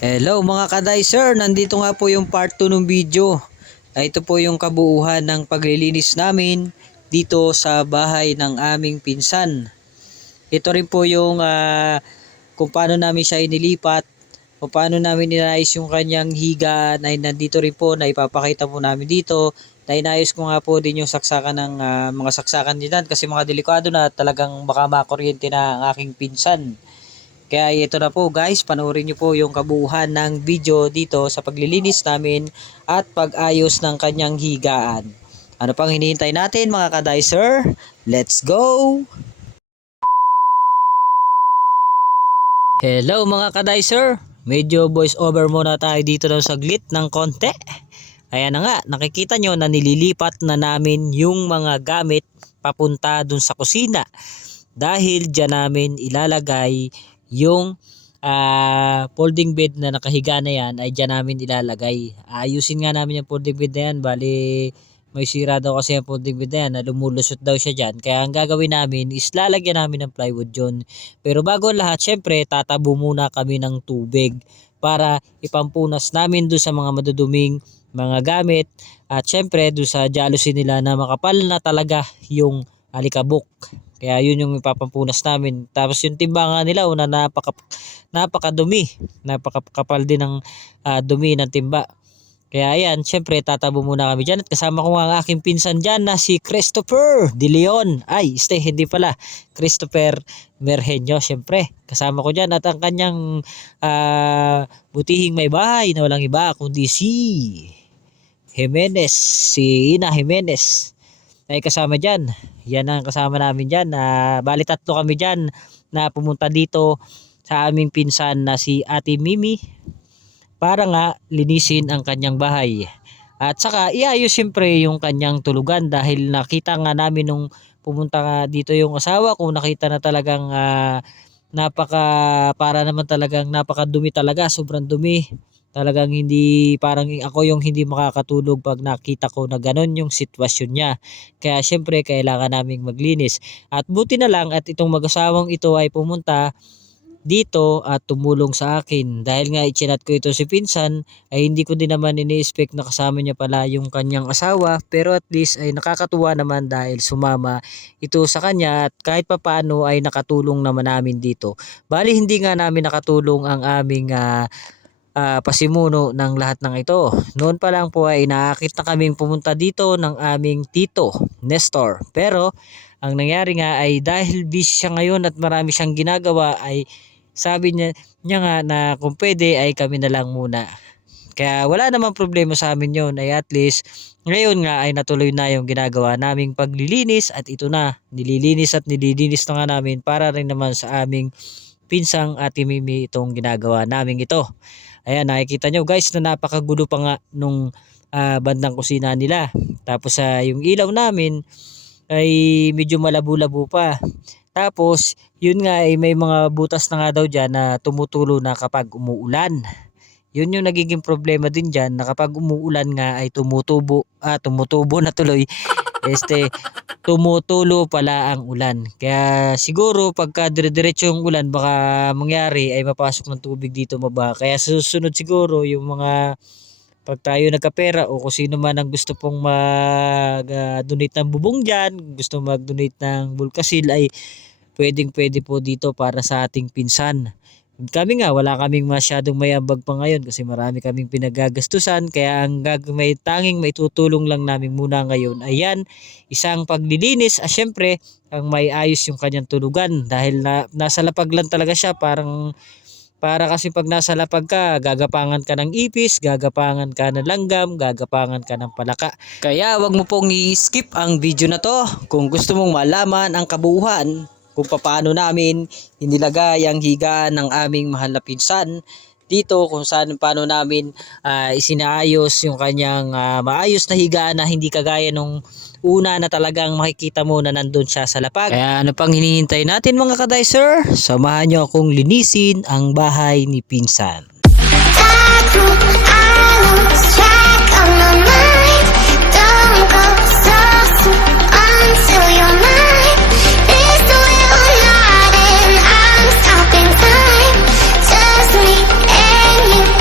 Hello mga ka-dicer, nandito nga po yung part 2 ng video. Ito po yung kabuuhan ng paglilinis namin dito sa bahay ng aming pinsan. Ito rin po yung kung paano namin siya inilipat, kung paano namin inayos yung kanyang higaan ay nandito rin po na ipapakita po namin dito. Na inayos ko nga po din yung saksakan ng mga saksakan dyan kasi mga delikado na talagang baka makuryente na ang aking pinsan. Kaya ito na po guys, panoorin nyo po yung kabuuhan ng video dito sa paglilinis namin at pag-ayos ng kanyang higaan. Ano pang hinihintay natin mga ka-dicer? Let's go! Hello mga ka-dicer! Medyo voice over muna tayo dito ng saglit ng konti. Ayan na nga, nakikita nyo na nililipat na namin yung mga gamit papunta dun sa kusina. Dahil dyan namin ilalagay yung folding bed na nakahiga na yan ay dyan namin ilalagay. Ayusin nga namin yung folding bed na yan. Bali may sira daw kasi yung folding bed na yan na lumulusot daw siya dyan. Kaya ang gagawin namin is lalagyan namin ng plywood yun. Pero bago lahat syempre tatabo muna kami ng tubig para ipampunas namin doon sa mga maduduming mga gamit. At syempre doon sa jealousy nila na makapal na talaga yung alikabok. Kaya yun yung ipapampunas namin. Tapos yung timbangan nila una napakadumi. Napakapal din ng dumi ng timba. Kaya ayan, syempre tatabo muna kami dyan. At kasama ko ang aking pinsan dyan na si Christopher De Leon. Hindi pala. Christopher Merhenyo, syempre. Kasama ko dyan at ang kanyang butihing may bahay na walang iba kundi si Jimenez. Si Ina Jimenez ay kasama dyan. Yan ang kasama namin dyan. Bali tatlo kami dyan na pumunta dito sa aming pinsan na si Ate Mimi para nga linisin ang kanyang bahay. At saka iayos siyempre yung kanyang tulugan dahil nakita nga namin nung pumunta nga dito yung asawa ko, nakita na talagang para naman talagang napakadumi talaga, sobrang dumi. Talagang hindi, parang ako yung hindi makakatulog pag nakita ko na ganon yung sitwasyon niya. Kaya syempre kailangan naming maglinis. At buti na lang at itong mag-asawang ito ay pumunta dito at tumulong sa akin. Dahil nga ichinat ko ito si pinsan ay hindi ko din naman ini-expect na kasama niya pala yung kanyang asawa. Pero at least ay nakakatuwa naman dahil sumama ito sa kanya at kahit papaano ay nakatulong naman namin dito. Bali hindi nga namin nakatulong ang aming pasimuno ng lahat ng ito. Noon pa lang po ay naakit na kaming pumunta dito ng aming tito, Nestor. Pero ang nangyari nga ay dahil busy siya ngayon at marami siyang ginagawa ay sabi niya nga na kung pwede ay kami na lang muna. Kaya wala namang problema sa amin yun ay at least ngayon nga ay natuloy na yung ginagawa naming paglilinis at ito na nililinis na nga namin para rin naman sa aming pinsang Ate Mimi itong ginagawa namin ito. Ayan, nakikita nyo guys na napakagulo pa nga nung bandang kusina nila. Tapos yung ilaw namin ay medyo malabo-labo pa. Tapos yun nga ay may mga butas na nga daw dyan na tumutulo na kapag umuulan. Yun yung nagiging problema din dyan na kapag umuulan nga ay tumutubo na tuloy. Tumutulo pala ang ulan. Kaya siguro pagka dire-diretso yung ulan baka mangyari ay mapasok ng tubig dito maba. Kaya susunod siguro yung mga pag tayo nagkapera o kung sino man ang gusto pong mag-donate ng bubong dyan, gusto mag-donate ng bulkasil ay pwede po dito para sa ating pinsan. Kami nga wala kaming masyadong mayabag pa ngayon kasi marami kaming pinagagastusan kaya ang tanging maitutulong lang namin muna ngayon ayan isang paglilinis syempre ang may ayos yung kanyang tulugan dahil nasa lapag lang talaga siya para kasi pag nasa lapag ka gagapangan ka ng ipis, gagapangan ka ng langgam, gagapangan ka ng palaka. Kaya wag mo pong i-skip ang video na to kung gusto mong malaman ang kabuuan kung paano namin inilagay ang higaan ng aming mahal na pinsan dito, kung paano namin isinaayos yung kanyang maayos na higaan na hindi kagaya nung una na talagang makikita mo na nandun siya sa lapag. Kaya ano pang hinihintay natin mga ka-dicer? Samahan nyo akong linisin ang bahay ni pinsan. Just me and you.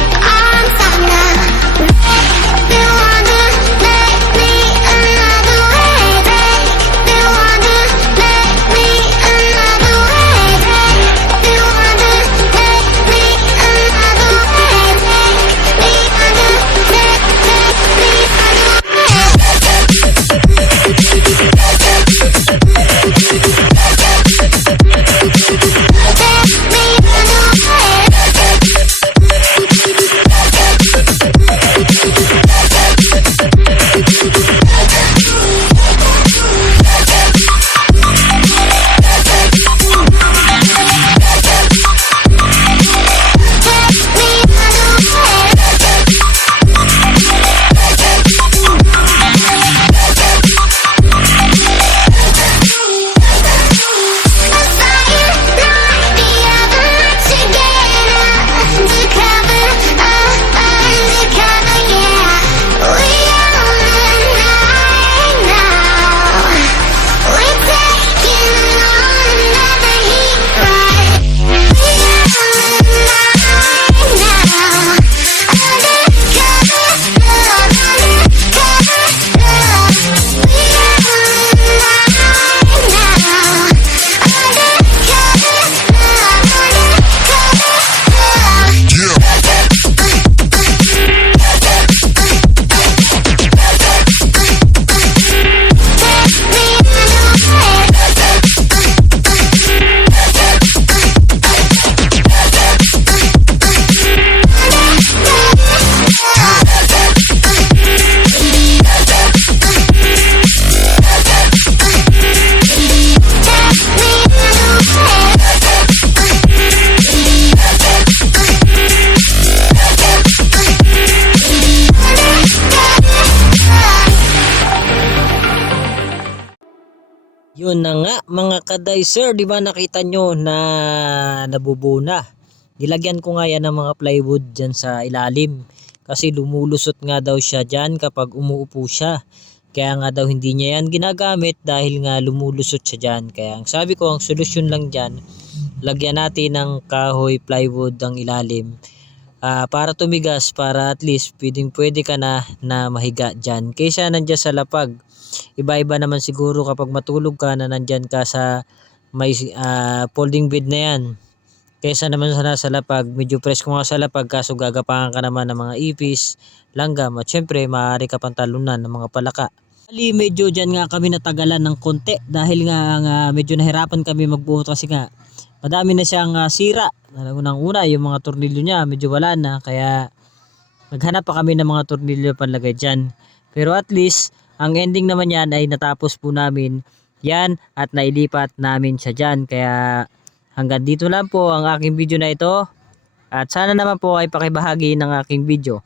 Yun na nga mga ka-dicer, di ba nakita nyo na nabubuo na. Nilagyan ko nga yan ng mga plywood dyan sa ilalim. Kasi lumulusot nga daw siya dyan kapag umuupo siya. Kaya nga daw hindi niya yan ginagamit dahil nga lumulusot siya dyan. Kaya ang sabi ko, ang solusyon lang dyan, lagyan natin ng kahoy plywood ang ilalim. Para tumigas, para at least pwede ka na mahiga dyan. Kaysa nandyan sa lapag. Iba-iba naman siguro kapag matulog ka na nandyan ka sa may folding bed na yan. Kaysa naman sa nasa lapag, medyo presko nga sa lapag kaso gagapangan ka naman ng mga ipis, langgam at syempre maaari ka pang talunan ng mga palaka. Bali medyo dyan nga kami natagalan ng konti dahil nga medyo nahirapan kami magbuhot kasi nga madami na siyang sira. Unang-una yung mga tornilyo niya medyo wala na kaya naghanap pa kami ng mga tornilyo panlagay dyan. Pero at least ang ending naman yan ay natapos po namin yan at nailipat namin siya dyan. Kaya hanggang dito lang po ang aking video na ito. At sana naman po ay pakibahagi ng aking video.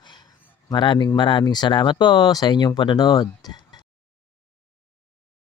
Maraming salamat po sa inyong panonood.